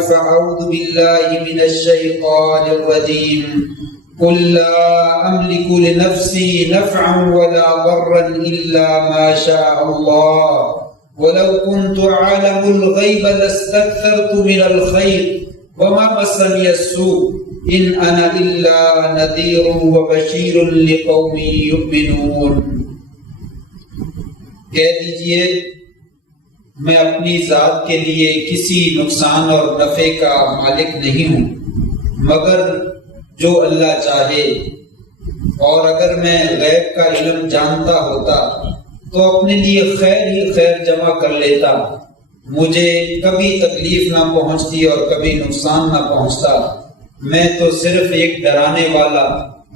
فأعوذ بالله من الشيطان الرجيم قل لا أملك لنفسي نفعا ولا ضرا إلا ما شاء الله ولو كنت أعلم الغيب لاستكثرت من الخير وما مسني السوء إن أنا إلا نذير وبشير لقوم يؤمنون۔ کہہ دیجئے میں اپنی ذات کے لیے کسی نقصان اور نفع کا مالک نہیں ہوں مگر جو اللہ چاہے، اور اگر میں غیب کا علم جانتا ہوتا تو اپنے لیے خیر ہی خیر جمع کر لیتا، مجھے کبھی تکلیف نہ پہنچتی اور کبھی نقصان نہ پہنچتا۔ میں تو صرف ایک ڈرانے والا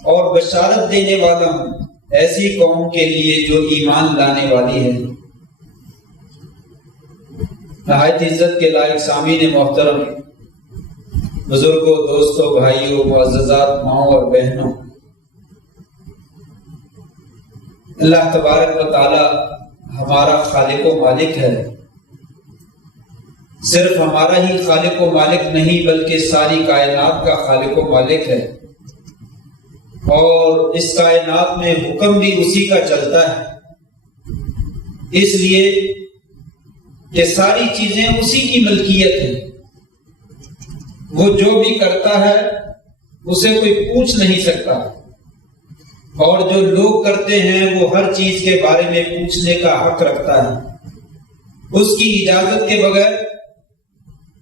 اور بشارت دینے والا ہوں ایسی قوم کے لیے جو ایمان لانے والی ہے۔ نہایت عزت کے لائق سامعین محترم، بزرگوں، دوستوں، بھائیوں، معززات ماؤں اور بہنوں، اللہ تبارک و تعالی ہمارا خالق و مالک ہے۔ صرف ہمارا ہی خالق و مالک نہیں بلکہ ساری کائنات کا خالق و مالک ہے، اور اس کائنات میں حکم بھی اسی کا چلتا ہے، اس لیے کہ ساری چیزیں اسی کی ملکیت ہیں۔ وہ جو بھی کرتا ہے اسے کوئی پوچھ نہیں سکتا، اور جو لوگ کرتے ہیں وہ ہر چیز کے بارے میں پوچھنے کا حق رکھتا ہے۔ اس کی اجازت کے بغیر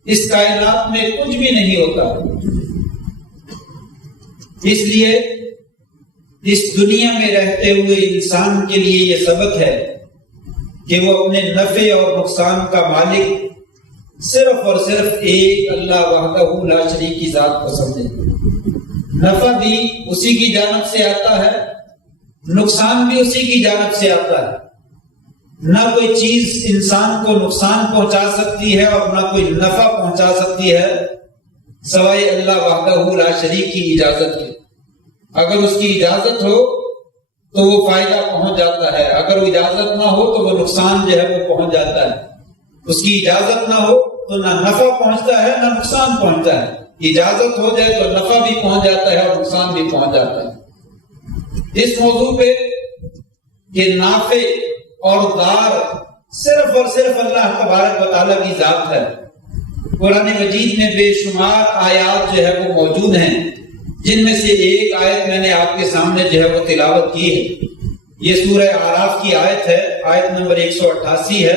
اس کائنات میں کچھ بھی نہیں ہوتا۔ اس لیے اس دنیا میں رہتے ہوئے انسان کے لیے یہ سبق ہے کہ وہ اپنے نفع اور نقصان کا مالک صرف اور صرف ایک اللہ وحدہ لا شریک کی ذات کو سمجھے۔ نفع بھی اسی کی جانب سے آتا ہے، نقصان بھی اسی کی جانب سے آتا ہے۔ نہ کوئی چیز انسان کو نقصان پہنچا سکتی ہے اور نہ کوئی نفع پہنچا سکتی ہے سوائے اللہ وحدہ لا شریک کی اجازت کے۔ اگر اس کی اجازت ہو تو وہ فائدہ پہنچ جاتا ہے، اگر وہ اجازت نہ ہو تو وہ نقصان جو ہے وہ پہنچ جاتا ہے۔ اس کی اجازت نہ ہو تو نہ نفع پہنچتا ہے نہ نقصان پہنچتا ہے، اجازت ہو جائے تو نفع بھی پہنچ جاتا ہے اور نقصان بھی پہنچ جاتا ہے۔ اس موضوع پہ کہ نافع اور ضار صرف اور صرف اللہ تبارک و تعالیٰ کی ذات ہے، قرآن مجید میں بے شمار آیات جو ہے وہ موجود ہیں، جن میں سے ایک آیت میں نے آپ کے سامنے جو ہے وہ تلاوت کی ہے۔ یہ سورہ اعراف کی آیت ہے، آیت نمبر 188 ہے۔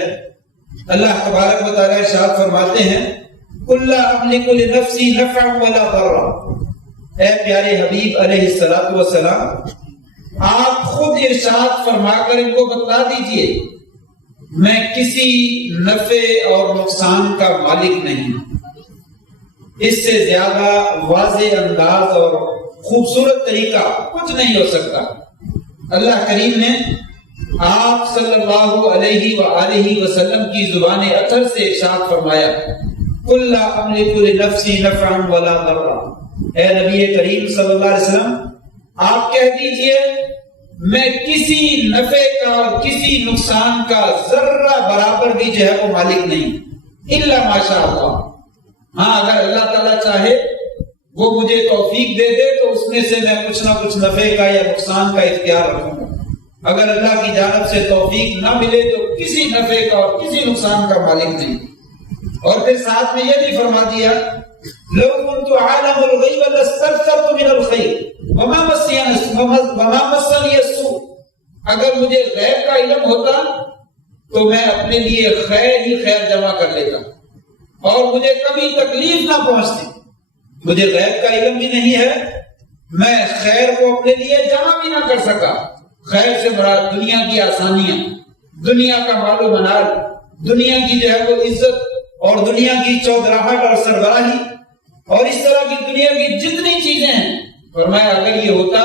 اللہ تبارک و تعالیٰ ارشاد فرماتے ہیں قُلْ لَا أَمْلِكُ لِنَفْسِي نَفْعًا وَلَا ضَرًّا۔ اے پیارے حبیب علیہ الصلوۃ والسلام، آپ خود ارشاد فرما کر ان کو بتلا دیجئے میں کسی نفع اور نقصان کا مالک نہیں۔ اس سے زیادہ واضح انداز اور خوبصورت طریقہ کچھ نہیں ہو سکتا۔ اللہ کریم نے آپ صلی اللہ علیہ وآلہ وسلم کی زبان اطہر سے ارشاد فرمایا قُلْ لَا أَمْلِكُ لِنَفْسِي نَفْعًا وَلَا ضَرًّا۔ اے نبی کریم صلی اللہ علیہ وسلم، آپ کہہ دیجئے میں کسی نفع کا اور کسی نقصان کا ذرہ برابر بھی جو ہے وہ مالک نہیں، الا ما شاء اللہ۔ ہاں، اگر اللہ تعالیٰ چاہے وہ مجھے توفیق دے دے تو اس میں سے میں کچھ نہ کچھ نفع کا یا نقصان کا اختیار رکھوں گا۔ اگر اللہ کی جانب سے توفیق نہ ملے تو کسی نفع کا اور کسی نقصان کا مالک نہیں۔ اور پھر ساتھ میں یہ بھی فرما دیا لو كنت عالم الغیب لاستكثرت من الخير وما مسني السوء۔ اگر مجھے غیب کا علم ہوتا تو میں اپنے لیے خیر ہی خیر جمع کر لیتا اور مجھے کبھی تکلیف نہ پہنچتی۔ مجھے غیب کا علم بھی نہیں ہے، میں خیر کو اپنے لیے جمع بھی نہ کر سکا۔ خیر سے مراد دنیا کی آسانیاں، دنیا کا مال و منال، دنیا کی جو ہے وہ عزت اور دنیا کی چودراہٹ اور سربراہی اور اس طرح کی دنیا کی جتنی چیزیں ہیں، فرمایا اگر یہ ہوتا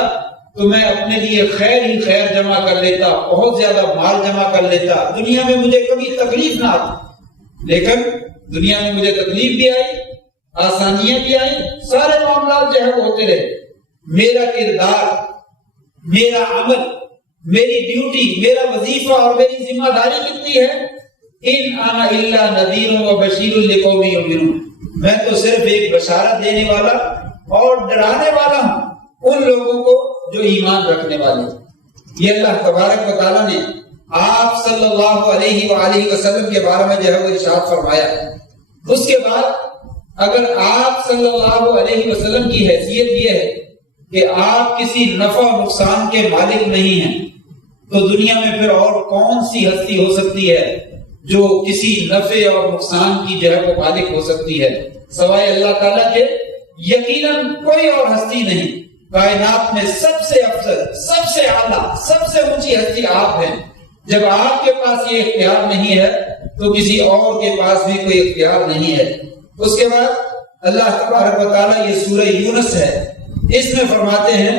تو میں اپنے لیے خیر ہی خیر جمع کر لیتا، بہت زیادہ مال جمع کر لیتا، دنیا میں مجھے کبھی تکلیف نہ آتی۔ لیکن دنیا میں مجھے تکلیف بھی آئی، آسانیاں بھی آئی، سارے معاملات جو ہے وہ ہوتے رہے۔ میرا کردار، میرا عمل، میری ڈیوٹی، میرا وظیفہ اور میری ذمہ داری کتنی ہے؟ ان انا الا نذیر و بشیر لقوم یؤمنون۔ میں تو صرف ایک بشارت دینے والا اور ڈرانے والا ہوں ان لوگوں کو جو ایمان رکھنے والے۔ یہ اللہ تبارک و تعالیٰ نے آپ صلی اللہ علیہ وآلہ وسلم کے بارے میں جو ہے وہ ارشاد فرمایا۔ اس کے بعد اگر آپ صلی اللہ علیہ وسلم کی حیثیت یہ ہے کہ آپ کسی نفع و نقصان کے مالک نہیں ہیں، تو دنیا میں پھر اور کون سی ہستی ہو سکتی ہے جو کسی نفع اور نقصان کی جو ہے وہ مالک ہو سکتی ہے سوائے اللہ تعالیٰ کے؟ یقیناً کوئی اور ہستی نہیں۔ کائنات میں سب سے افضل، سب سے اعلیٰ، سب سے اونچی ہستی آپ ہیں۔ جب آپ کے پاس یہ اختیار نہیں ہے تو کسی اور کے پاس بھی کوئی اختیار نہیں ہے۔ اس کے بعد اللہ تبارک و تعالیٰ، یہ سورہ یونس ہے، اس میں فرماتے ہیں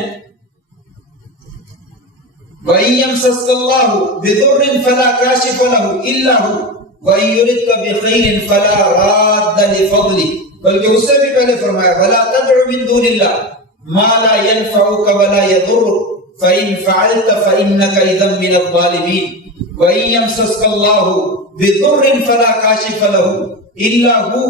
وَإِن يَمْسَسْكَ اللَّهُ بِضُرٍّ فَلَا كَاشِفَ لَهُ إِلَّا هُوَ وَإِن يُرِدْكَ بِخَيْرٍ فَلَا رَادَّ لِفَضْلِهِ، بلکہ اس سے بھی پہلے فرمایا وَلَا تَدْعُ مِن دُونِ اللَّهِ مَا لَا يَنفَعُكَ وَلَا يَضُرُّكَ فَإِن فَعَلْتَ فَإِنَّكَ إِذًا مِنَ الظَّالِمِينَ وَإِن يَمْسَسْكَ اللَّهُ بِضُرٍّ فَلَا كَاشِفَ لَهُ إِلَّا هُوَ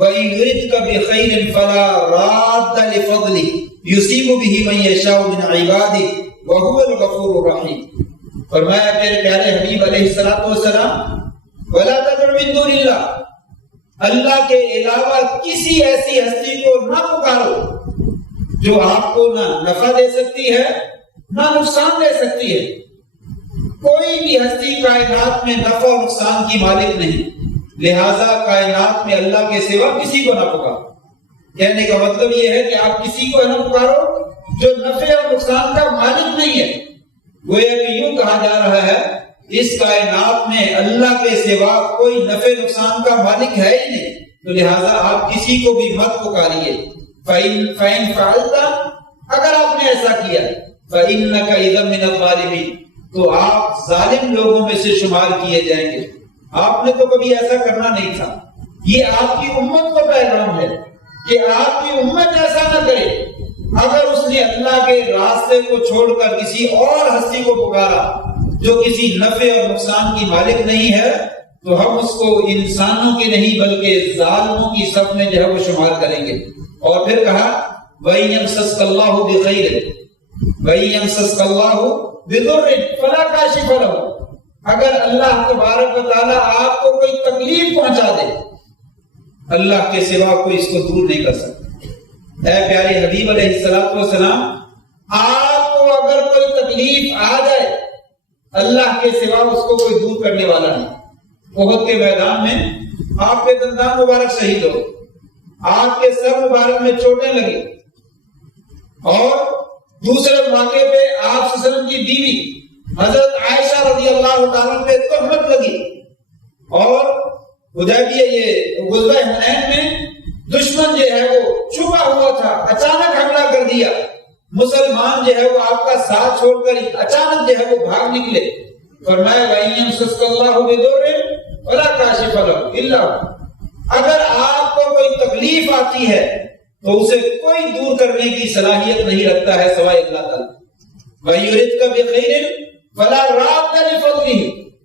وَإِن يُرِدْكَ بِخَيْرٍ فَلَا رَادَّ لِفَضْلِهِ يُصِيبُ بِهِ مَن يَشَاءُ مِنْ عِبَادِهِ وَهُوَ الْغَفُورُ الرَّحِيمُ۔ فرمایا پھر پیارے حبیب علیہ الصلوۃ والسلام وَلَا تَدْعُ مِن دُونِ اللَّهِ، اللہ کے علاوہ کسی ایسی ہستی کو نہ پکارو جو آپ کو نہ نفع دے سکتی ہے نہ نقصان دے سکتی ہے۔ کوئی بھی ہستی کائنات میں نفع اور نقصان کی مالک نہیں، لہذا کائنات میں اللہ کے سوا کسی کو نہ پکارو۔ کہنے کا مطلب یہ ہے کہ آپ کسی کو نہ پکارو جو نفع اور نقصان کا مالک نہیں ہے۔ گویا کہ یوں کہا جا رہا ہے اس کائنات میں اللہ کے سوا کوئی نفع نقصان کا مالک ہے ہی نہیں، تو لہذا آپ کسی کو بھی مت پکاریے۔ فَإِن فَعَلْتَ، اگر آپ نے ایسا کیا، فَإِنَّكَ إِذًا مِنَ الظَّالِمِينَ، تو آپ ظالم لوگوں میں سے شمار کیے جائیں گے۔ آپ نے تو کبھی ایسا کرنا نہیں تھا۔ یہ آپ کی امت کا پیغام ہے کہ آپ کی امت ایسا نہ کرے۔ اگر اس نے اللہ کے راستے کو چھوڑ کر کسی اور ہستی کو پکارا جو کسی نفع اور نقصان کی مالک نہیں ہے، تو ہم اس کو انسانوں کے نہیں بلکہ ظالموں کی صف میں جو ہے وہ شمار کریں گے۔ اور پھر کہا وَإِن يَمْسَسْكَ اللَّهُ بِخَيْرٍ وَإِن يَمْسَسْكَ اللَّهُ بِضُرٍّ فَلَا كَاشِفَ لَهُ، اگر اللہ تبارک و تعالیٰ آپ کو کوئی تکلیف پہنچا دے، اللہ کے سوا کوئی اس کو دور نہیں کر سکتا۔ اے پیارے حبیب علیہ الصلوۃ والسلام، آپ کو اگر کوئی تکلیف آ جائے، اللہ کے سوا اس کو کوئی دور کرنے والا نہیں۔ احد کے میدان میں آپ کے دندان مبارک شہید ہو، آپ کے سر مبارک میں چوٹیں لگی، اور دوسرے موقع پہ آپ صلی اللہ علیہ وسلم کی بیوی حضرت عائشہ رضی اللہ تعالیٰ پہ تہمت لگی، اور حدیبیہ یہ غزوہ حنین میں دشمن جو ہے وہ چھپا ہوا تھا، اچانک حملہ کر دیا، مسلمان جو ہے وہ آپ کا ساتھ چھوڑ کر اچانک جو ہے وہ بھاگ نکلے۔ فرمایا وَإِن يَمْسَسْكَ اللَّهُ بِضُرٍّ فَلَا كَاشِفَ لَهُ إِلَّا هُوَ، اگر آپ کو کوئی تکلیف آتی ہے تو اسے کوئی دور کرنے کی صلاحیت نہیں رکھتا ہے سوائے اللہ تعالیٰ۔ وَإِن يُرِدْكَ بِخَيْرٍ فَلَا رَادَّ لِفَضْلِهِ،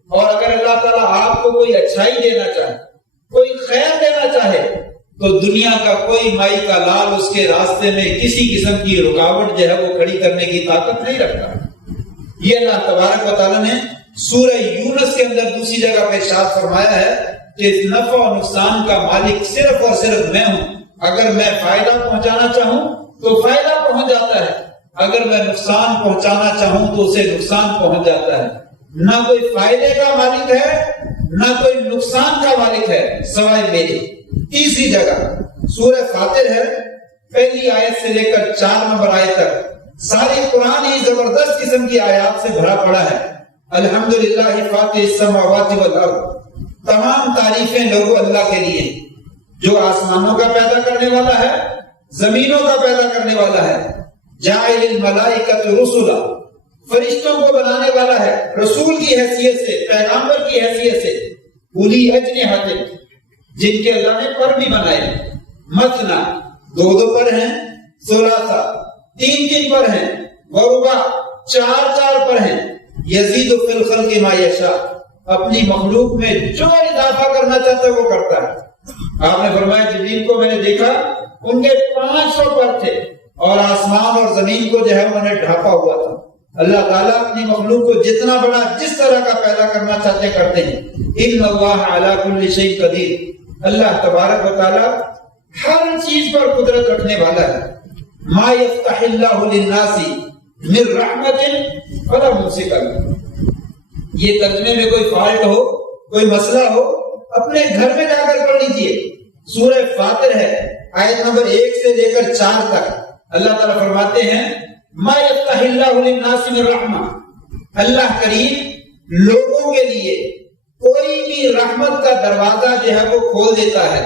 اور اگر اللہ تعالیٰ آپ کو کوئی اچھائی دینا چاہے، کوئی خیر دینا چاہے، تو دنیا کا کوئی مائی کا لال اس کے راستے میں کسی قسم کی رکاوٹ جو ہے وہ کھڑی کرنے کی طاقت نہیں رکھتا۔ یہ اللہ تبارک و تعالیٰ نے سورہ یونس کے اندر دوسری جگہ پہ ارشاد فرمایا ہے کہ نفع و نقصان کا مالک صرف اور صرف میں ہوں۔ اگر میں فائدہ پہنچانا چاہوں تو فائدہ پہنچ جاتا ہے، اگر میں نقصان پہنچانا چاہوں تو اسے نقصان پہنچ جاتا ہے۔ نہ کوئی فائدے کا مالک ہے نہ کوئی نقصان کا مالک ہے سوائے میرے۔ تیسری جگہ سورہ فاطر ہے، پہلی آیت سے لے کر 4 نمبر آیت تک ساری قرآن ہی زبردست قسم کی آیات سے بھرا پڑا ہے۔ الحمدللہ فاطر السماوات والارض، تمام تعریفیں لوگو اللہ کے لیے جو آسمانوں کا پیدا کرنے والا ہے، زمینوں کا پیدا کرنے والا ہے۔ جاعل الملائکۃ رسلا، فرشتوں کو بنانے والا ہے رسول کی حیثیت سے، پیغمبر کی حیثیت سے۔ اولی اجنحۃ، جن کے اللہ نے پر بھی بنائے، مثنا 2 پر ہیں، ثلاثہ 3 پر ہیں، ورباع 4 پر ہیں، یزید فی الخلق ما یشاء، اپنی مخلوق میں جو اضافہ کرنا چاہتا ہے وہ کرتا ہے۔ آپ نے فرمایا جبریل کو میں نے دیکھا، ان کے 500 پر تھے اور آسمان اور زمین کو جو ہے انہوں نے ڈھانپا ہوا تھا۔ اللہ تعالیٰ اپنی مخلوق کو جتنا بڑا جس طرح کا پیدا کرنا چاہتے کرتے ہیں۔ ان اللہ علی کل شیء قدیر، اللہ تبارک و تعالیٰ ہر چیز پر قدرت رکھنے والا ہے۔ ما یفتح اللہ للناس من رحمت فلا ممسک لہ، یہ ترجمے میں کوئی فالٹ ہو، کوئی مسئلہ ہو، اپنے گھر میں جا کر پڑھ لیجیے۔ سورہ فاطر ہے، آیت نمبر 1 سے لے کر 4 تک اللہ تعالیٰ فرماتے ہیں ما یفتح اللہ للناس من رحمہ، اللہ کریم لوگوں کے لیے کوئی بھی رحمت کا دروازہ جو ہے وہ کھول دیتا ہے،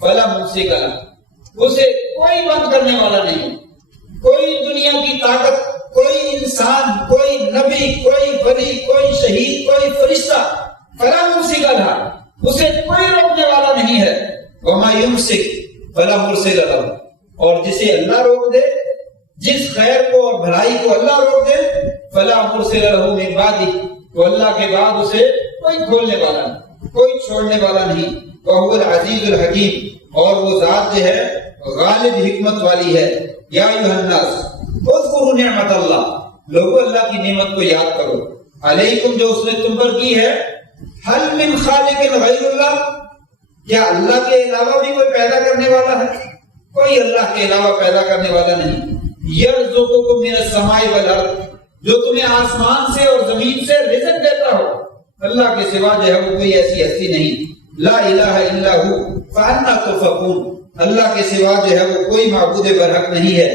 فلا ممسک لہ، اسے کوئی بند کرنے والا نہیں۔ کوئی دنیا کی طاقت، کوئی انسان، کوئی نبی، کوئی ولی، کوئی شہید، کوئی فرشتہ، فلا ممسک لہ، اسے کوئی روکنے والا نہیں ہے۔ وما یمسک فلا مرسل لہ، اور جسے اللہ روک دے، جس خیر کو اور بھلائی کو اللہ روک دے، فلا مرسل لہ من بعدہ، تو اللہ کے بعد اسے کوئی کھولنے والا نہیں، کوئی چھوڑنے والا نہیں۔ وہو العزیز الحکیم، اور وہ ذات جو ہے غالب حکمت والی ہے۔ یا ایھا الناس اذکروا نعمت اللہ، لوگوں اللہ کی نعمت کو یاد کرو، علیکم جو اس نے تم پر کی ہے، حل من خالق غیر اللہ، کیا اللہ کے علاوہ بھی کوئی پیدا کرنے والا ہے؟ کوئی اللہ کے علاوہ پیدا کرنے والا نہیں۔ یرزقکم من السماء والارض، جو تمہیں آسمان سے اور زمین سے رزق دیتا ہو، اللہ کے سوا جو ہے وہ کوئی ایسی ہستی نہیں۔ لا الہ الا ہو فانا تؤفکون، اللہ کے سوا جو ہے وہ کوئی معبود برحق نہیں ہے،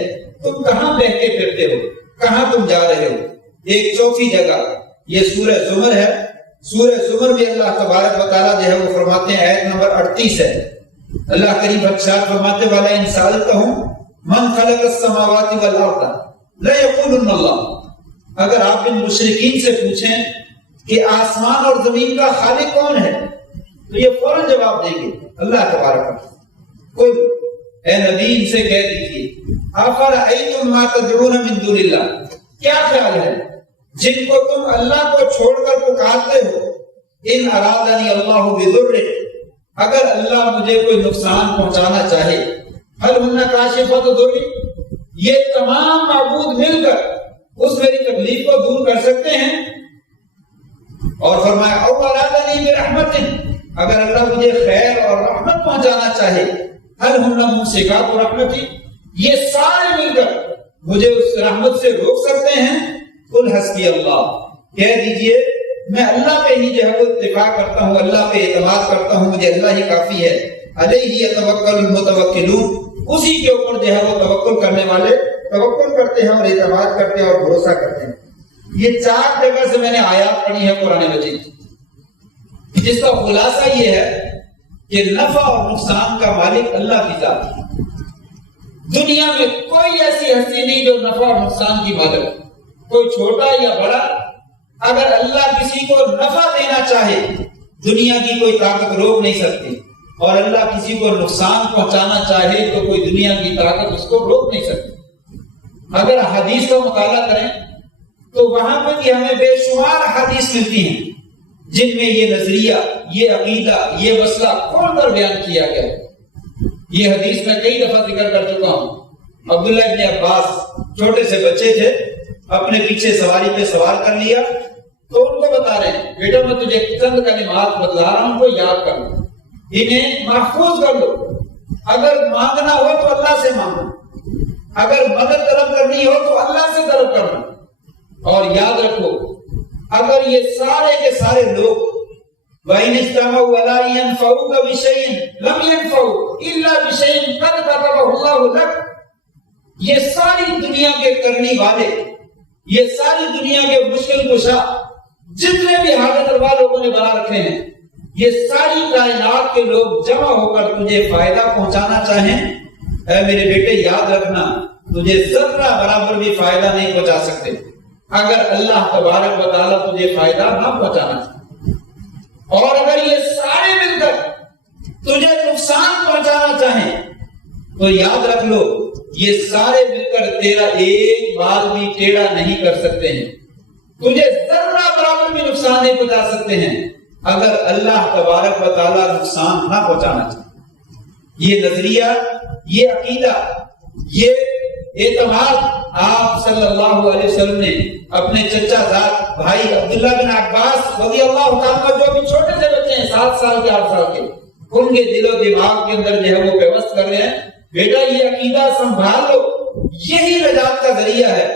تم کہاں بہکے پھرتے ہو، کہاں تم جا رہے ہو۔ ایک چوتھی جگہ یہ سورہ زمر ہے، سورہ زمر میں اللہ تبارک و تعالیٰ جو ہے وہ فرماتے ہیں، آیت نمبر 38 ہے، اللہ کریم ارشاد فرماتے والا ان سألتہم من خلق السماوات والارض لیقولن اللہ، اگر آپ ان مشرکین سے پوچھیں کہ آسمان اور زمین کا خالق کون ہے، تو یہ فوراً جواب دیں گے اللہ تبارک۔ قل، اے نبی ان سے کہہ دیجیے، افرأیتم ما تدعون من دون اللہ، کیا خیال ہے جن کو تم اللہ کو چھوڑ کر پکارتے ہو، ان ارادنی اللہ بضر، اگر اللہ مجھے کوئی نقصان پہنچانا چاہے، هل هن کاشفات ضر، یہ تمام معبود مل کر اس میری تکلیف کو دور کر سکتے ہیں؟ اور فرمایا او ارادنی برحمت، اگر اللہ مجھے خیر اور رحمت پہنچانا چاہے، هل هن ممسکات رحمتی، یہ سارے مل کر مجھے اس رحمت سے روک سکتے ہیں؟ قل حسبی اللہ، کہہ دیجئے میں اللہ پہ ہی جو ہے وہ اتفاق کرتا ہوں، اللہ پہ اعتماد کرتا ہوں، مجھے اللہ ہی کافی ہے۔ علیہ یتوکل المتوکلون، اسی کے اوپر جو ہے وہ توکل کرنے والے توکل کرتے ہیں اور اعتماد کرتے ہیں اور بھروسہ کرتے ہیں۔ یہ 4 جگہ سے میں نے آیات پڑھی ہے قرآن مجید، جس کا خلاصہ یہ ہے کہ نفع اور نقصان کا مالک اللہ کی ذات ہے۔ دنیا میں کوئی ایسی ہستی نہیں جو نفع اور نقصان کی مالک، کوئی چھوٹا یا بڑا، اگر اللہ کسی کو نفع دینا چاہے دنیا کی کوئی طاقت روک نہیں سکتی، اور اللہ کسی کو نقصان پہنچانا چاہے تو کوئی دنیا کی طاقت اس کو روک نہیں سکتی۔ اگر حدیث کا مطالعہ کریں تو وہاں پہ بھی ہمیں بے شمار حدیث ملتی ہیں جن میں یہ نظریہ، یہ عقیدہ، یہ مسئلہ کھول کر بیان کیا گیا۔ یہ حدیث میں کئی دفعہ ذکر کر چکا ہوں۔ عبداللہ ابن عباس چھوٹے سے بچے تھے، اپنے پیچھے سواری پہ سوار کر لیا تو ان کو بتا رہے ہیں بیٹا میں تجھے چند کلمات بتلا رہا ہوں، کو یاد کر لو، انہیں محفوظ کر لو، اگر مانگنا ہو تو اللہ سے مانگو، اگر مدد طلب کرنی ہو تو اللہ سے طلب کرنا، اور یاد رکھو اگر یہ سارے کے سارے لوگ وَإِنِ اجْتَمَعُوا عَلَىٰ أَن يَنفَعُوكَ بِشَيْءٍ لَمْ يَنفَعُوكَ إِلَّا بِشَيْءٍ قَدْ كَتَبَهُ اللَّهُ لَكَ، یہ ساری دنیا کے کرنی والے، یہ ساری دنیا کے مشکل کشا، جتنے بھی حاجت روا لوگوں نے بنا رکھے ہیں، یہ ساری کائنات کے لوگ جمع ہو کر تجھے فائدہ پہنچانا چاہیں، اے میرے بیٹے یاد رکھنا تجھے ذرہ برابر بھی فائدہ نہیں پہنچا سکتے اگر اللہ تبارک و تعالیٰ تجھے فائدہ نہ پہنچانا چاہے۔ اور اگر یہ سارے مل کر تجھے نقصان پہنچانا چاہیں تو یاد رکھ لو یہ سارے مل کر تیرا ایک بال بھی ٹیڑھا نہیں کر سکتے ہیں، تجھے ذرہ برابر بھی نقصان نہیں پہنچا سکتے ہیں اگر اللہ تبارک و تعالیٰ نقصان نہ پہنچانا چاہے۔ یہ نظریہ، یہ عقیدہ، یہ اعتماد آپ صلی اللہ علیہ وسلم نے اپنے چچا زاد بھائی عبداللہ بن عباس رضی اللہ تعالیٰ جو بھی چھوٹے سے بچے ہیں 7 سال کے 8 سال کے، ان کے دل و دماغ کے اندر جو ہے وہ پیوست کر رہے ہیں، بیٹا یہ عقیدہ سنبھال لو، یہی نجات کا ذریعہ ہے۔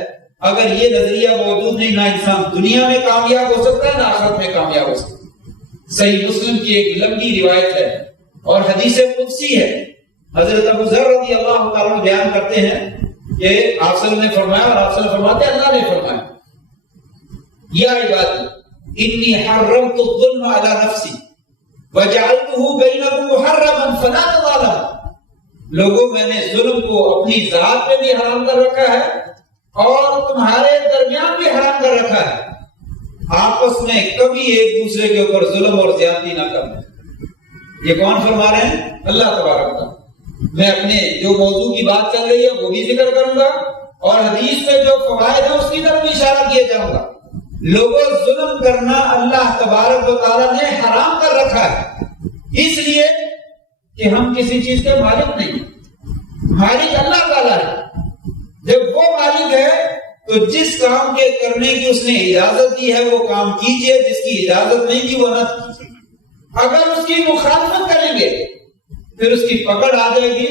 اگر یہ نظریہ موجود نہیں، نہ انسان دنیا میں کامیاب ہو سکتا ہے، نہ آخرت میں کامیاب ہو سکتا ہے۔ صحیح مسلم کی ایک لمبی روایت ہے اور حدیث قدسی ہے، حضرت ابو ذر رضی اللہ تعالیٰ بیان کرتے ہیں کہ آپ صلی اللہ علیہ وسلم نے فرمایا، اور آپ صلی اللہ علیہ وسلم فرماتے ہیں اللہ نے فرمایا یا عبادی انی حرمت الظلم علی نفسی وجعلتہ بینکم محرما فلا تظالموا، لوگوں میں نے ظلم کو اپنی ذات پہ بھی حرام کر رکھا ہے اور تمہارے درمیان بھی حرام کر رکھا ہے، آپس میں کبھی ایک دوسرے کے اوپر ظلم اور زیادتی نہ کرنا۔ یہ کون فرما رہے ہیں؟ اللہ تبارک تعالیٰ۔ میں اپنے جو موضوع کی بات چل رہی ہے وہ بھی ذکر کروں گا اور حدیث میں جو فوائد ہیں اس کی طرف بھی اشارہ کیے جاؤں گا۔ لوگوں ظلم کرنا اللہ تبارک و تعالیٰ نے حرام کر رکھا ہے، اس لیے کہ ہم کسی چیز کے مالک نہیں، مالک اللہ تعالیٰ ہے۔ جب وہ مالک ہے تو جس کام کے کرنے کی اس نے اجازت دی ہے وہ کام کیجئے، جس کی اجازت نہیں دی وہ نہ کیجئے۔ اگر اس کی مخالفت کریں گے پھر اس کی پکڑ آ جائے گی،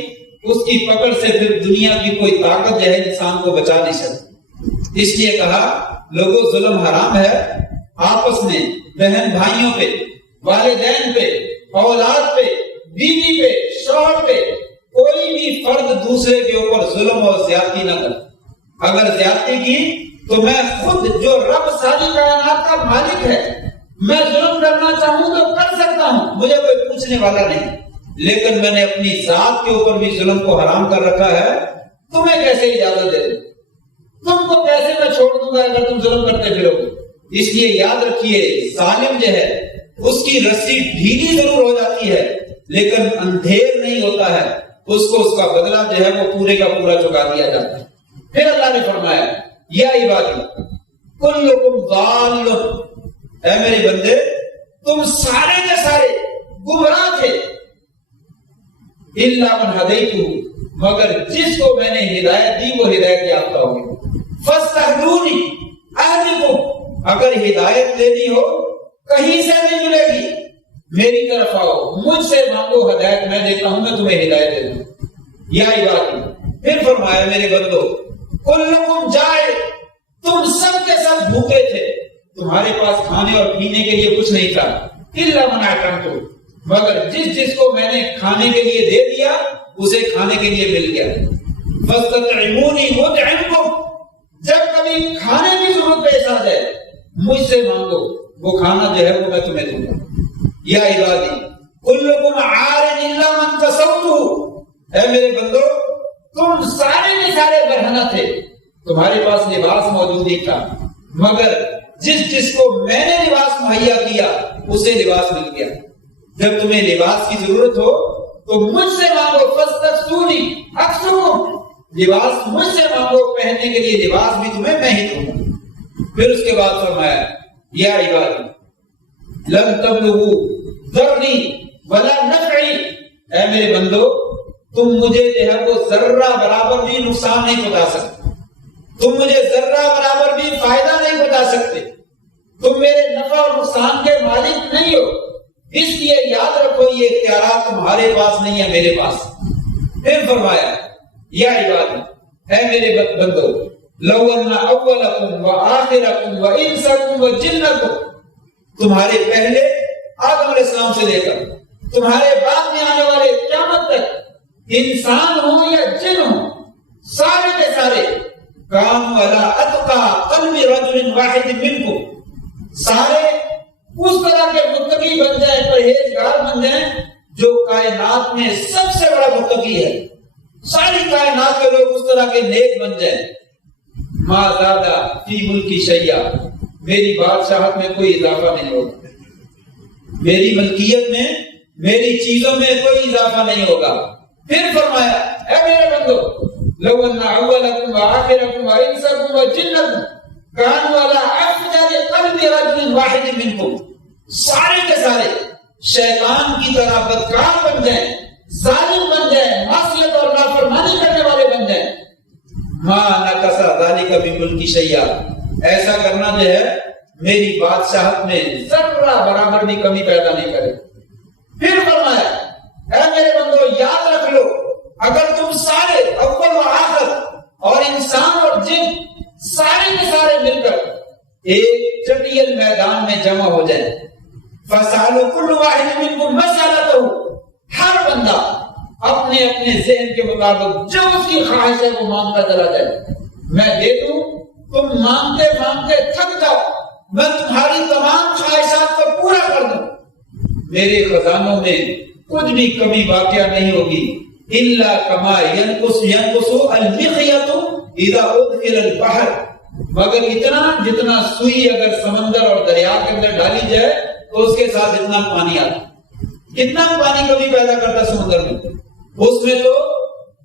اس کی پکڑ سے پھر دنیا کی کوئی طاقت جو ہے انسان کو بچا نہیں سکتی۔ اس لیے کہا لوگوں ظلم حرام ہے، آپس میں بہن بھائیوں پہ، والدین پہ، اولاد پہ، بیوی پہ، شوہر پہ، کوئی بھی فرد دوسرے کے اوپر ظلم اور زیادتی نہ کرے۔ اگر زیادتی کی تو میں خود جو رب ساری کائنات کا مالک ہے، میں ظلم کرنا چاہوں تو کر سکتا ہوں، مجھے کوئی پوچھنے والا نہیں، لیکن میں نے اپنی ذات کے اوپر بھی ظلم کو حرام کر رکھا ہے، تمہیں کیسے اجازت دے دوں؟ تم کو کیسے میں چھوڑ دوں گا اگر تم ظلم کرتے پھرو گے؟ اس لیے یاد رکھیے ظالم جو ہے اس کی رسی ڈھیلی ضرور ہو جاتی ہے لیکن اندھیر نہیں ہوتا ہے، اس کو اس کا بدلہ جو ہے وہ پورے کا پورا چکا دیا جاتا ہے۔ پھر اللہ نے فرمایا یا عبادی کلکم ضال، اے میرے بندے تم سارے کے سارے گمراہ تھے، الا من ہدیتہ، مگر جس کو میں نے ہدایت دی وہ ہدایت یافتہ ہو گئے۔ فاستہدونی اہدکم، اگر ہدایت لینی ہو کہیں سے نہیں ملے گی، میری طرف آؤ، مجھ سے مانگو ہدایت، میں دیتا ہوں، میں تمہیں ہدایت دے دوں۔ یا عبادی، پھر فرمایا میرے بندو کلکم جائع، تم سب کے سب بھوکے تھے، تمہارے پاس کھانے اور پینے کے لیے کچھ نہیں تھا، الا من اطعمتہ، مگر جس کو میں نے کھانے کے لیے دے دیا اسے کھانے کے لیے مل گیا۔ فاستطعمونی اطعمکم، جب کبھی کھانے کی ضرورت پیش آ جائے مجھ سے مانگو، وہ کھانا جو ہے وہ میں تمہیں دوں گا۔ یا عبادی کلکم عار الا من کسوتہ، اے میرے بندو تم سارے کے سارے برہنہ تھے، تمہارے پاس لباس موجود ہی تھا، مگر جس کو میں نے لباس مہیا کیا اسے لباس مل گیا۔ جب تمہیں لباس کی ضرورت ہو تو مجھ سے مانگو، فاستفتونی اکسوکم، لباس مجھ سے مانگو، پہننے کے لیے لباس بھی تمہیں میں ہی دوں گا۔ پھر اس کے بعد فرمایا یا عبادی لن تبلغوا ضرری ولا نفعی، اے میرے بندو تم مجھے جو ہے وہ ذرہ برابر بھی نقصان نہیں پہنچا سکتے، تم مجھے ذرہ برابر بھی فائدہ نہیں بتا سکتے، تم میرے نفع اور نقصان کے مالک نہیں ہو، اس لیے یاد رکھو یہ اختیارات تمہارے پاس نہیں ہے، میرے پاس۔ پھر فرمایا یا عبادی، اے میرے بندو لو ان اولکم وآخرکم وانسکم وجنکم، تمہارے پہلے آدم علیہ السلام سے لے کر تمہارے بعد میں آنے والے قیامت تک، انسان ہوں یا جن ہوں، سارے کے سارے کانوا علی اتقى قلب رجل واحد منکم، سارے اس طرح کے متقی بن جائیں، پرہیزگار بن جائیں جو کائنات میں سب سے بڑا متقی ہے، ساری کائنات کے لوگ اس طرح کے نیک بن جائیں۔ ما زادہ فی ملکی شیئا، میری بادشاہت میں کوئی اضافہ نہیں ہوگا، میری ملکیت میں، میری چیزوں میں کوئی اضافہ نہیں ہوگا۔ پھر فرمایا اے میرے بندو لو ان اولکم وآخرکم وانسکم وجنکم کانوا علی افجر قلب رجل واحد منکم، سارے کے سارے شیطان کی طرح بدکار بن جائیں، ظالم بن ما نقص ذلک من ملکی شیئا، ایسا کرنا جو ہے میری بادشاہت میں ذرہ برابر بھی کمی پیدا نہیں کرے۔ پھر فرمایا اے میرے بندو یاد رکھ لو، اگر تم سارے اول و آخر اور انسان اور جن سارے کے سارے مل کر ایک چٹیل میدان میں جمع ہو جائے، فَسَأَلُوا كُلُّ وَاحِدٍ مِّنكُم مَّسْأَلَتَهُ، ہر بندہ اپنے اپنے ذہن کے مطابق جو اس کی خواہش ہے وہ مانگتا چلا جائے، میں دے دوں۔ تم مانگتے مانگتے تھک جاؤ، میں تمہاری تمام خواہشات کو پورا کر دوں، میرے خزانوں میں کچھ بھی کمی واقع نہیں ہوگی۔ الا كما ينقص المخيط اذا ادخل البحر، مگر اتنا جتنا سوئی اگر سمندر اور دریا کے اندر ڈالی جائے تو اس کے ساتھ اتنا پانی آتا، کتنا پانی کمی پیدا کرتا سمندر میں، اس میں تو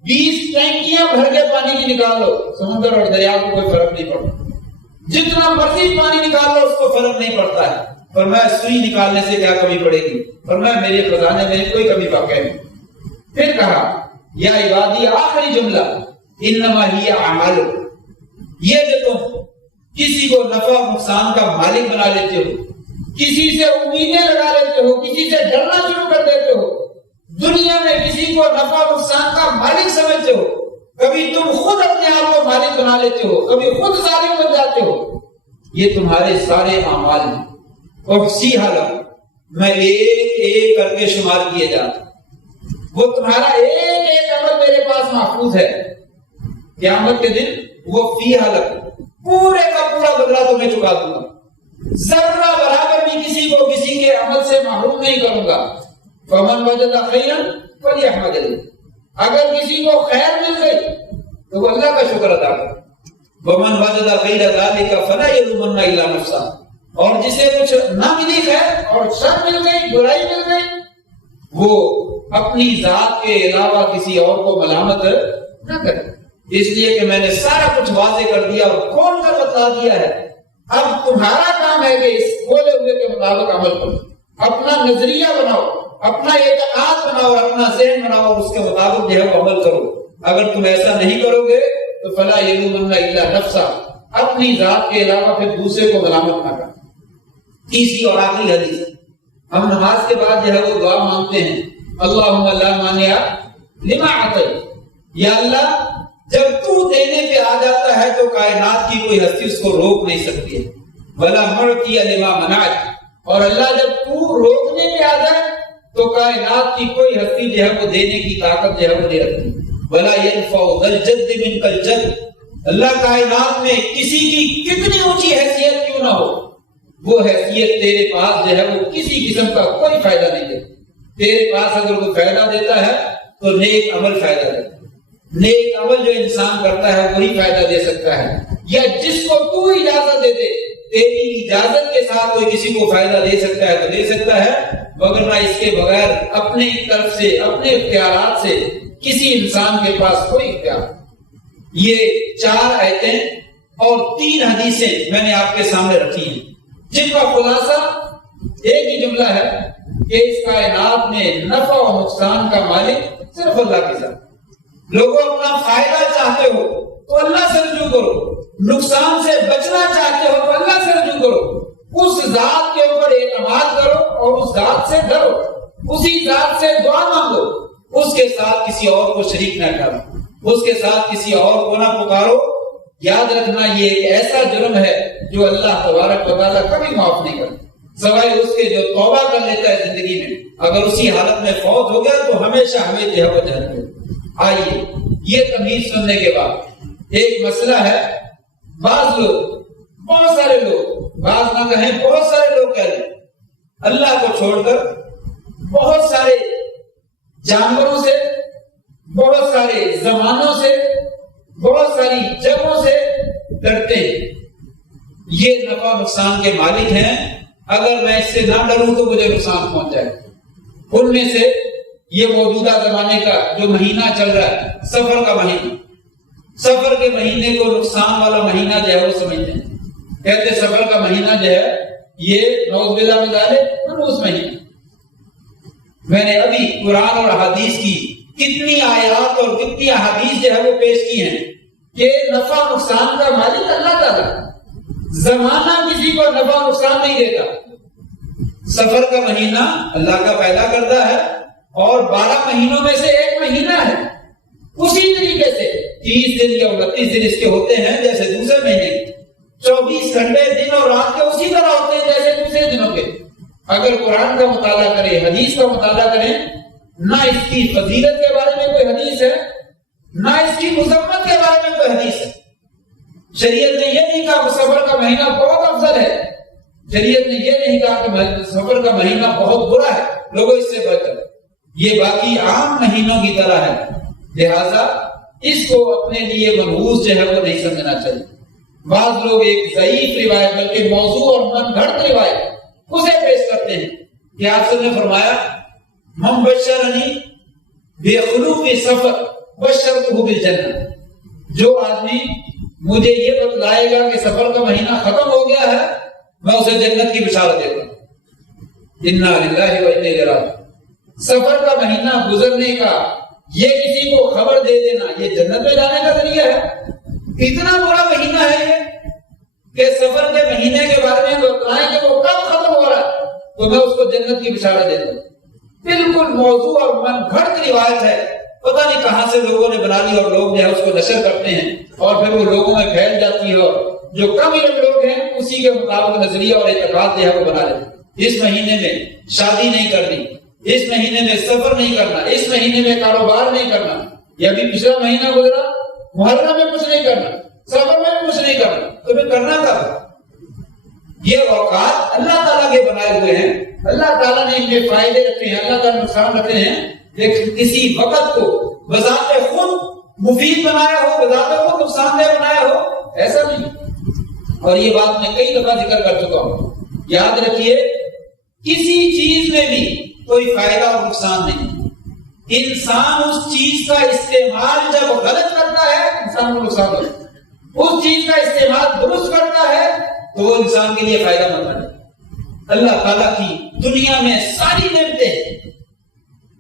20 ٹینکیاں بھر کے پانی کی نکال لو، سمندر اور دریا کو کوئی فرق نہیں پڑتا، جتنا مرضی پانی نکال لو اس کو فرق نہیں پڑتا ہے۔ فرمایا سوئی نکالنے سے کیا کمی پڑے گی؟ فرمایا میرے خزانے میں کوئی کمی واقع نہیں۔ پھر کہا یا عبادی، آخری جملہ، انما ہی اعمال، یہ جو تم کسی کو نفع نقصان کا مالک بنا لیتے ہو، کسی سے امیدیں لگا لیتے ہو، کسی سے ڈرنا شروع کر دیتے ہو، دنیا میں کسی کو نفع نقصان کا مالک سمجھتے ہو، کبھی تم خود اپنے آپ کو مالک بنا لیتے ہو، کبھی خود ظالم بن جاتے ہو، یہ تمہارے سارے اعمال ہیں، اور سی حالت میں ایک ایک کر کے شمار کیے جاتے، وہ تمہارا ایک ایک عمل میرے پاس محفوظ ہے، قیامت کے دن وہ فی حالت پورے کا پورا بدلہ تمہیں چکا دوں گا، ذرہ برابر بھی کسی کو کسی کے عمل سے محروم نہیں کروں گا۔ فمن وجد خیرا فلیحمد اللہ، اگر کسی کو خیر مل گئی تو وہ اللہ کا شکر ادا کرے، ومن وجد غیر ذلک فلا یلومن الا نفسہ، اور جسے کچھ نہ ملی خیر اور شر مل گئی، برائی مل گئی، وہ اپنی ذات کے علاوہ کسی اور کو ملامت نہ کرے، اس لیے کہ میں نے سارا کچھ واضح کر دیا اور کھول کر بتا دیا ہے۔ اب تمہارا کام ہے کہ اس کھولے ہوئے کے مطابق عمل کرو، اپنا نظریہ بناؤ، اپنا اعتقاد بناؤ، اپنا ذہن بناؤ اور اس کے مطابق جو ہے وہ عمل کرو۔ اگر تم ایسا نہیں کرو گے تو فلا یلومن الا نفسہ، اپنی ذات کے علاوہ پھر دوسرے کو ملامت نہ کرنا۔ تیسری اور آخری حدیث، ہم نماز کے بعد جو ہے وہ دعا مانگتے ہیں، اللہم لا مانع لما اعطیت، یا اللہ جب تو دینے پہ آ جاتا ہے تو کائنات کی کوئی ہستی اس کو روک نہیں سکتی ہے، ولا معطی لما منعت، اور اللہ جب تو روکنے پہ آ جائے تو کائنات کی کوئی ہستی جو ہے وہ دینے کی طاقت جو ہے وہ نہیں رکھتی، ولا ينفع ذا الجد منك الجد، اللہ کائنات میں کسی کی کتنی اونچی حیثیت کیوں نہ ہو، وہ حیثیت تیرے پاس جو ہے وہ کسی قسم کا کوئی فائدہ نہیں دیتی۔ تیرے پاس اگر کوئی فائدہ دیتا ہے تو نیک عمل فائدہ دیتا ہے، نیک عمل جو انسان کرتا ہے وہی فائدہ دے سکتا ہے، یا جس کو تو اجازت دے دے، تیری اجازت کے ساتھ کوئی کسی کو فائدہ دے سکتا ہے تو دے سکتا ہے، مگر نہ اس کے بغیر اپنے طرف سے اپنے اختیارات سے کسی انسان کے پاس کوئی اختیار۔ یہ 4 آیتیں اور 3 حدیثیں میں نے آپ کے سامنے رکھی ہیں، جن کا خلاصہ ایک ہی جملہ ہے کہ اس کائنات میں نفع و نقصان کا مالک صرف اللہ کے ساتھ۔ لوگوں اپنا فائدہ چاہتے ہو تو اللہ سے رجوع کرو، نقصان سے بچنا چاہتے ہو تو اللہ سے رجوع کرو، اس ذات کے اوپر اعتماد کرو اور اس ذات سے ڈرو، اسی ذات سے دعا مانگو، اس کے ساتھ کسی اور کو شریک نہ کرو، اس کے ساتھ کسی اور کو نہ پکارو۔ یاد رکھنا یہ ایک ایسا جرم ہے جو اللہ تبارک و تعالیٰ کبھی معاف نہیں کرتا، سوائے اس کے جو توبہ کر لیتا ہے زندگی میں، اگر اسی حالت میں فوت ہو گیا تو ہمیشہ ہمیں جو ہے وہ جہنم میں۔ آئیے یہ تمیز سننے کے بعد ایک مسئلہ ہے، بعض لوگ، بہت سارے لوگ، بعض نہ کہیں بہت سارے لوگ کہہ رہے ہیں اللہ کو چھوڑ کر بہت سارے جانوروں سے، بہت سارے زمانوں سے، بہت ساری جگہوں سے ڈرتے ہیں، یہ نفع نقصان کے مالک ہیں، اگر میں اس سے نہ ڈروں تو مجھے نقصان پہنچ جائے۔ ان میں سے یہ موجودہ زمانے کا جو مہینہ چل رہا ہے، سفر کا مہینہ، سفر کے مہینے کو نقصان والا مہینہ جو ہے وہ سمجھتے ہیں، کہتے سفر کا مہینہ جو ہے یہ نعوذ باللہ من ذالک منحوس مہینہ۔ میں نے ابھی قرآن اور احادیث کی کتنی آیات اور کتنی احادیث جو ہے وہ پیش کی ہیں کہ نفع نقصان کا مالک اللہ تعالیٰ، زمانہ کسی کو نفع نقصان نہیں دیتا۔ سفر کا مہینہ اللہ کا پیدا کرتا ہے اور 12 مہینوں میں سے ایک مہینہ ہے، اسی طریقے سے 30 دن یا 29 دن اس کے ہوتے ہیں جیسے دوسرے مہینے، 24 گھنٹے دن اور رات کے اسی طرح ہوتے ہیں جیسے دوسرے دنوں کے۔ اگر قرآن کا مطالعہ کریں، حدیث کا مطالعہ کریں، نہ اس کی فضیلت کے بارے میں کوئی حدیث ہے، نہ اس کی مذمت کے بارے میں کوئی حدیث ہے۔ شریعت نے یہ نہیں کہا کہ سفر کا مہینہ بہت افضل ہے، شریعت نے یہ نہیں کہا کہ سفر کا مہینہ بہت برا ہے، لوگوں اس سے بچ کر، یہ باقی عام مہینوں کی طرح ہے، لہذا اس کو اپنے لیے منحوس جو ہے وہ نہیں سمجھنا چاہیے۔ بعض لوگ ایک ضعیف روایت بلکہ موضوع اور من گھڑت روایت اسے پیش کرتے ہیں کہ آپ نے فرمایا من بشرنی بخلوف سفر بشرتہ بالجنہ، جو آدمی مجھے یہ بتلائے گا کہ سفر کا مہینہ ختم ہو گیا ہے، میں اسے جنت کی بشارت دیتا ہوں۔ انا للہ و انا الیہ راجعون۔ سفر کا مہینہ گزرنے کا یہ کسی کو خبر دے دینا یہ جنت میں جانے کا ذریعہ ہے۔ اتنا برا مہینہ ہے یہ کہ سفر کے مہینے کے بارے میں بتلائیں کہ وہ کب ختم ہو رہا ہے تو میں اس کو جنت کی بشارت دیتا ہوں۔ بالکل موضوع اور من گھڑت روایت ہے، پتہ نہیں کہاں سے لوگوں نے بنا لی اور لوگ جو ہے اس کو نشر کرتے ہیں اور پھر وہ لوگوں میں پھیل جاتی ہے اور جو کم علم لوگ ہیں اسی کے مطابق نظریہ اور اعتقاد جو ہے وہ بنا لیتے ہیں۔ اس مہینے میں شادی نہیں کرنی، اس مہینے میں سفر نہیں کرنا، اس مہینے میں کاروبار نہیں کرنا، یہ ابھی پچھلا مہینہ گزرا محرم میں کچھ نہیں کرنا، سفر میں بھی کچھ نہیں کرنا، تو پھر کرنا کب؟ یہ اوقات اللہ تعالیٰ کے بنائے ہوئے ہیں، اللہ تعالیٰ نے ان کے فائدے رکھے ہیں، اللہ تعالیٰ نقصان رکھے ہیں، لیکن کسی وقت کو بذات خود مفید بنایا ہو، بذات خود نقصان دہ بنایا ہو، ایسا نہیں۔ اور یہ بات میں کئی دفعہ ذکر کر چکا ہوں، یاد رکھیے کسی چیز میں بھی کوئی فائدہ اور نقصان نہیں، انسان اس چیز کا استعمال جب غلط کرتا ہے انسان کو نقصان ہوتا ہے، اس چیز کا استعمال درست کرتا ہے تو وہ انسان کے لیے فائدہ مند ہے۔ اللہ تعالیٰ کی دنیا میں ساری نعمتیں،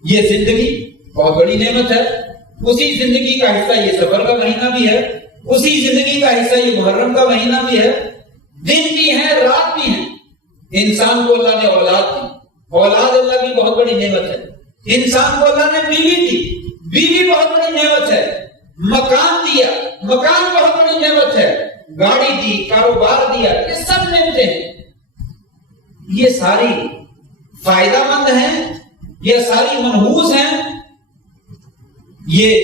یہ زندگی بہت بڑی نعمت ہے، اسی زندگی کا حصہ یہ سفر کا مہینہ بھی ہے، اسی زندگی کا حصہ یہ محرم کا مہینہ بھی ہے، دن بھی ہیں رات بھی ہیں۔ انسان کو اللہ نے اولاد دی، اولاد اللہ کی بہت بڑی نعمت ہے۔ انسان کو اللہ نے بیوی دی، بیوی بہت بڑی نعمت ہے۔ مکان دیا، مکان بہت بڑی نعمت ہے۔ گاڑی دی، کاروبار دیا، یہ سب نعمتیں ہیں، یہ ساری فائدہ مند ہیں، یہ ساری منحوس ہیں۔ یہ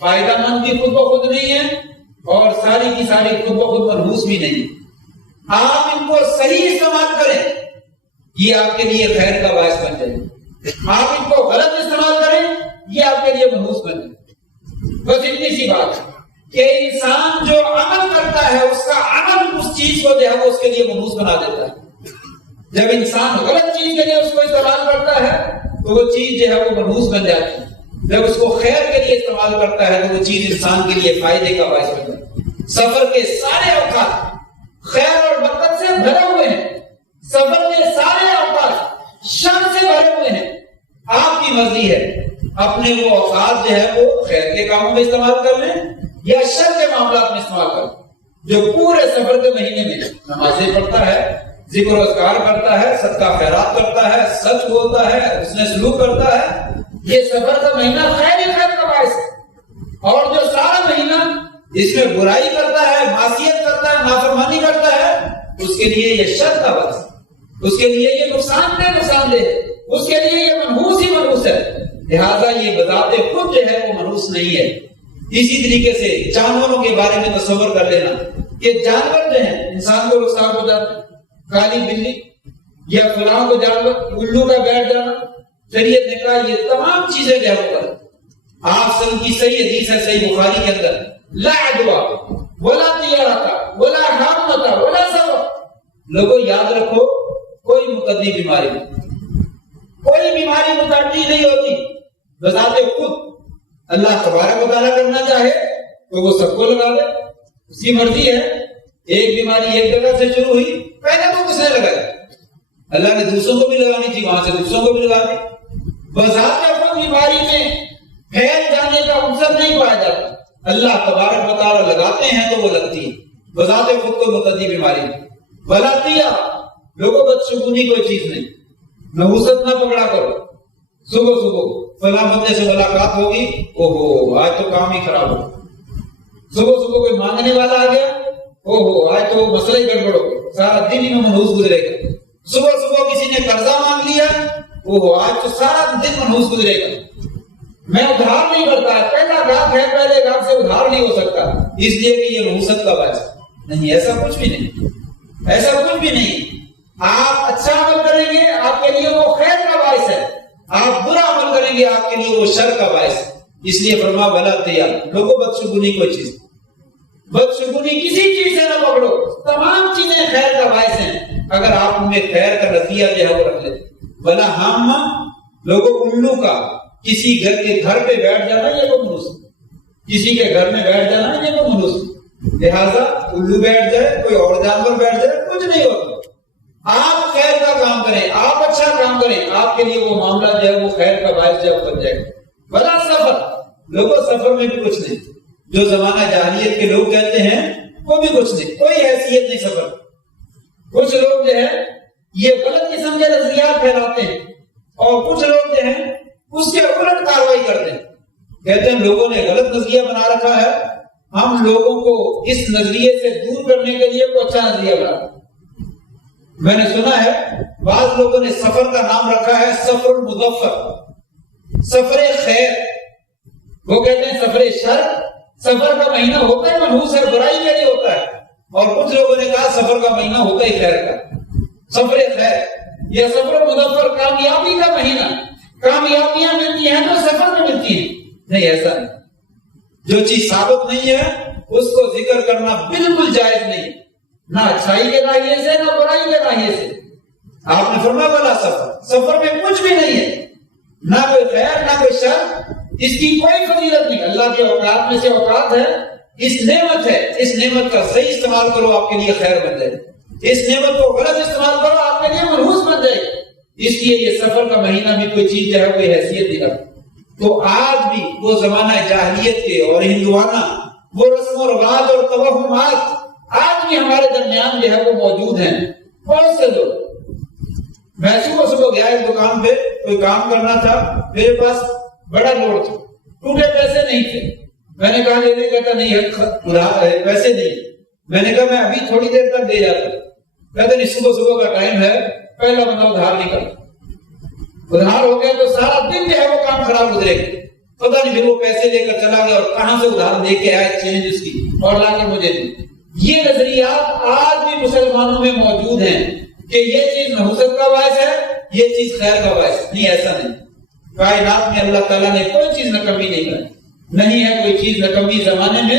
فائدہ مند بھی خود بخود نہیں ہے اور ساری کی ساری خود بخود منحوس بھی نہیں۔ آپ ان کو صحیح استعمال کریں، یہ آپ کے لیے خیر کا باعث بن جائے، آپ ان کو غلط استعمال کریں، یہ آپ کے لیے منحوس بن جائے۔ بس اتنی سی بات ہے کہ انسان جو عمل کرتا ہے اس کا عمل اس چیز کو جو ہے وہ اس کے لیے منحوس بنا دیتا ہے۔ جب انسان غلط چیز کے لیے اس کو استعمال کرتا ہے تو وہ چیز جو ہے وہ منحوس بن جاتی ہے، جب اس کو خیر کے لیے استعمال کرتا ہے تو وہ چیز انسان کے لیے فائدے کا باعث بن جاتی ہے۔ سفر کے سارے اوقات خیر اور برکت سے بھرے ہوئے ہیں، سفر کے سارے اوقات شر سے بھرے ہوئے ہیں۔ آپ کی مرضی ہے اپنے وہ اوقات جو ہے وہ خیر کے کاموں میں استعمال کر لیں یا شر کے معاملات میں استعمال کر لیں۔ جو پورے سفر کے مہینے میں نمازیں پڑھتا ہے، ذکر و اذکار کرتا ہے، صدقہ خیرات کرتا ہے، سچ بولتا ہے، حسن سلوک کرتا ہے، یہ سفر کا مہینہ خیر ہی خیر کا باعث ہے۔ اور جو سارا مہینہ اس میں برائی کرتا ہے، معصیت کرتا ہے، نافرمانی کرتا ہے، اس کے لیے یہ شر کا باعث ہے، اس کے لیے یہ نقصان دہ، اس کے لیے یہ منحوس ہی منحوس ہے۔ لہذا یہ بذات خود جو ہے وہ منحوس نہیں ہے۔ اسی طریقے سے جانوروں کے بارے میں تصور کر لینا کہ جانور جو ہیں انسان کو نقصان ہو جاتا ہے، کالی بلی یا فلاں کو جانور الو کا بیٹھ جانا، شریعت نے کہا یہ تمام چیزیں جو ہے وہ کریں۔ آپ سب کی صحیح حدیث ہے صحیح بخاری کے اندر، لا عدوى ولا طیارۃ ولا حامۃ ولا سفر۔ لوگوں یاد رکھو کوئی مقدی بیماری نہیں، کوئی بیماری متعدی نہیں ہوتی، بذات خود اللہ تبارک و تعالیٰ کرنا چاہے تو وہ سب کو لگا دے، اس کی مرضی ہے۔ ایک بیماری ایک جگہ سے شروع ہوئی، پہلے تو کس نے لگائی؟ اللہ نے دوسروں کو بھی لگانی تھی، وہاں سے دوسروں کو بھی لگا دی۔ بذات خود بیماری میں پھیل جانے کا عنصر نہیں پایا جاتا، اللہ تبارک و تعالی لگاتے ہیں تو وہ لگتی ہے، بذات خود کو متعدی بیماری بلاتیا۔ لوگوں بدشگونی کوئی چیز نہیں، نحوست نہ پکڑا کرو۔ صبح صبح فلاں بندے سے ملاقات ہوگی، اوہو آج تو کام ہی خراب ہو۔ صبح صبح کوئی مانگنے والا آ گیا، اوہو آج تو مسئلہ ہی گڑبڑ ہو گیا، سارا دن ہی میں منحوس گزرے گا۔ صبح صبح کسی نے قرضہ مانگ لیا، اوہو آج تو سارا دن منحوس گزرے گا، میں ادھار نہیں کرتا، پہلا گاہک ہے، پہلے گاہک سے ادھار نہیں ہو سکتا، اس لیے کہ یہ نحوست کا باعث نہیں۔ ایسا کچھ بھی نہیں، ایسا کچھ بھی نہیں۔ آپ اچھا عمل کریں گے آپ کے لیے وہ خیر کا باعث ہے، آپ برا عمل کریں گے آپ کے لیے وہ شر کا باعث ہے۔ اس لیے فرما بلا تیار لوگوں بدشگونی کوئی چیز، بدشگونی کسی چیز سے نہ پکڑو، تمام چیزیں خیر کا باعث ہیں اگر آپ ان میں خیر کا نتیجہ جو ہے وہ رکھ لیں۔ بلا ہم لوگوں الو کا کسی گھر کے گھر پہ بیٹھ جانا یہ تو منحوس، کسی کے گھر میں بیٹھ جانا یہ تو منحوس، لہذا الو بیٹھ جائے کوئی اور جانور بیٹھ جائے کچھ نہیں ہوتا۔ آپ خیر کا کام کریں، آپ اچھا کام کریں، آپ کے لیے وہ معاملہ جو ہے وہ خیر کا باعث جو بن جائے گا۔ بلا سفر لوگوں سفر میں بھی کچھ نہیں، جو زمانہ جاہلیت کے لوگ کہتے ہیں وہ بھی کچھ نہیں، کوئی حیثیت نہیں سفر۔ کچھ لوگ جو ہے یہ غلط قسم کے نظریات پھیلاتے ہیں اور کچھ لوگ جو ہیں اس کے الٹ کاروائی کرتے ہیں، کہتے ہیں لوگوں نے غلط نظریہ بنا رکھا ہے، ہم لوگوں کو اس نظریے سے دور کرنے کے لیے کوئی اچھا نظریہ بنا۔ میں نے سنا ہے بعض لوگوں نے سفر کا نام رکھا ہے سفر المظفر، سفر خیر۔ وہ کہتے ہیں سفر شر، سفر کا مہینہ ہوتا ہے منحوس ہے، برائی کے لیے ہوتا ہے، اور کچھ لوگوں نے کہا سفر کا مہینہ ہوتا ہی خیر کا، سفر خیر یا سفر المظفر کامیابی کا مہینہ، کامیابیاں ملتی ہیں تو سفر میں ملتی ہیں۔ نہیں، ایسا نہیں، جو چیز ثابت نہیں ہے اس کو ذکر کرنا بالکل جائز نہیں، نہ اچھائی کے ناحیے سے نہ برائی کے ناحیے سے۔ آپ نے فرمایا والا سفر میں کچھ بھی نہیں ہے، نہ کوئی خیر نہ کوئی شر، اس کی کوئی فضیلت نہیں۔ اللہ کے اوقات میں سے اوقات ہے، اس نعمت ہے، اس نعمت کا صحیح استعمال کرو آپ کے لیے خیر بن جائے، اس نعمت کو غلط استعمال کرو آپ کے لیے منحوس بن جائے۔ اس لیے یہ سفر کا مہینہ بھی کوئی چیز جو ہے کوئی حیثیت نہیں رکھتا۔ تو آج بھی وہ زمانہ جاہلیت کے اور ہندوانہ وہ رسم و رواج اور توہمات آج بھی ہمارے درمیان جو ہے وہ موجود ہیں۔ بہت سے لوگ، میں صبح گیا ایک دکان پہ، کوئی کام کرنا تھا، میرے پاس بڑا لوڈ تھا، ٹوٹے پیسے نہیں تھے، میں نے کہا لینے، کہتا نہیں ہے پیسے نہیں، میں نے کہا میں ابھی تھوڑی دیر تک دے جاتا، کہتا نہیں صبح کا ٹائم ہے، پہلا بندہ ادھار نہیں کرتا، ادھار ہو گیا تو سارا دن جو ہے وہ کام خراب گزرے گا، پتہ نہیں پھر وہ پیسے لے کر چلا گیا اور کہاں سے ادھار دے کے آئے چینج اس کی اور لا کے مجھے دی۔ یہ نظریات آج بھی مسلمانوں میں موجود ہیں کہ یہ چیز نحوست کا باعث ہے، یہ چیز خیر کا باعث ہے۔ نہیں، ایسا نہیں، کائنات میں اللہ تعالیٰ نے کوئی چیز نکمی نہیں کری، نہیں ہے کوئی چیز نکمی، زمانے میں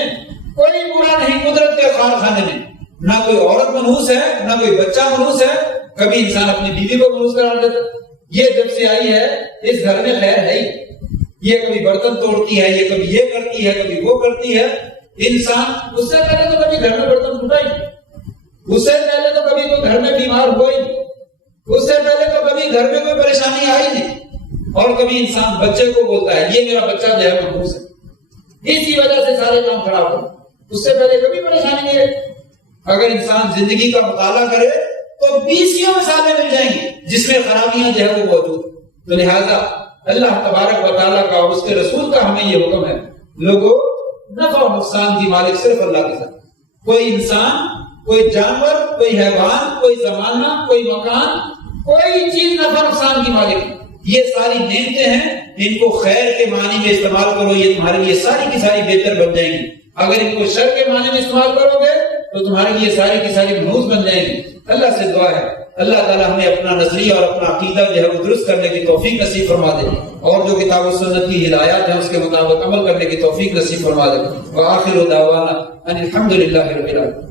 کوئی برا نہیں، قدرت کے کارخانے میں نہ کوئی عورت منحوس ہے نہ کوئی بچہ منحوس ہے، کبھی انسان اپنی بیوی کو منحوس قرار دیتا، یہ جب سے آئی ہے اس گھر میں خیر ہے ہی، یہ کبھی برتن توڑتی ہے، یہ کبھی یہ کرتی ہے، کبھی وہ کرتی ہے، انسان اس سے پہلے تو کبھی گھر میں برتن ٹوٹا ہی، اس سے پہلے تو کبھی کوئی گھر میں بیمار ہوا ہی، اس سے پہلے تو کبھی گھر میں کوئی پریشانی آئی نہیں، اور کبھی انسان بچے کو بولتا ہے یہ میرا بچہ جو ہے منحوس ہے، اسی وجہ سے سارے کام خراب ہو، اس سے پہلے کبھی پریشانی نہیں ہے۔ اگر انسان زندگی کا مطالعہ کرے تو 20 مثالیں مل جائیں گی جس میں خرابیاں جو ہے وہ موجود، تو لہذا اللہ تبارک و تعالیٰ کا اور اس کے رسول کا ہمیں یہ حکم ہے، لوگوں نفع و نقصان کی مالک صرف اللہ کے ساتھ، کوئی انسان، کوئی جانور، کوئی حیوان، کوئی زمانہ، کوئی مکان، کوئی چیز نفع نقصان کی مالک، یہ ساری نعمتیں ہیں، ان کو خیر کے معنی میں استعمال کرو، یہ تمہارے لیے ساری کی ساری بہتر بن جائیں گی، اگر ان کو شر کے معنی میں استعمال کرو گے تو تمہارے لیے ساری کی ساری منحوس بن جائیں گی۔ اللہ سے دعا ہے اللہ تعالیٰ ہمیں اپنا نظریہ اور اپنا عقیدہ جو ہے وہ درست کرنے کی توفیق نصیب فرما دے، اور جو کتاب و سنت کی ہدایات ہیں اس کے مطابق عمل کرنے کی توفیق نصیب فرما دے۔ وآخر دعوانا ان الحمد للہ رب العالمین۔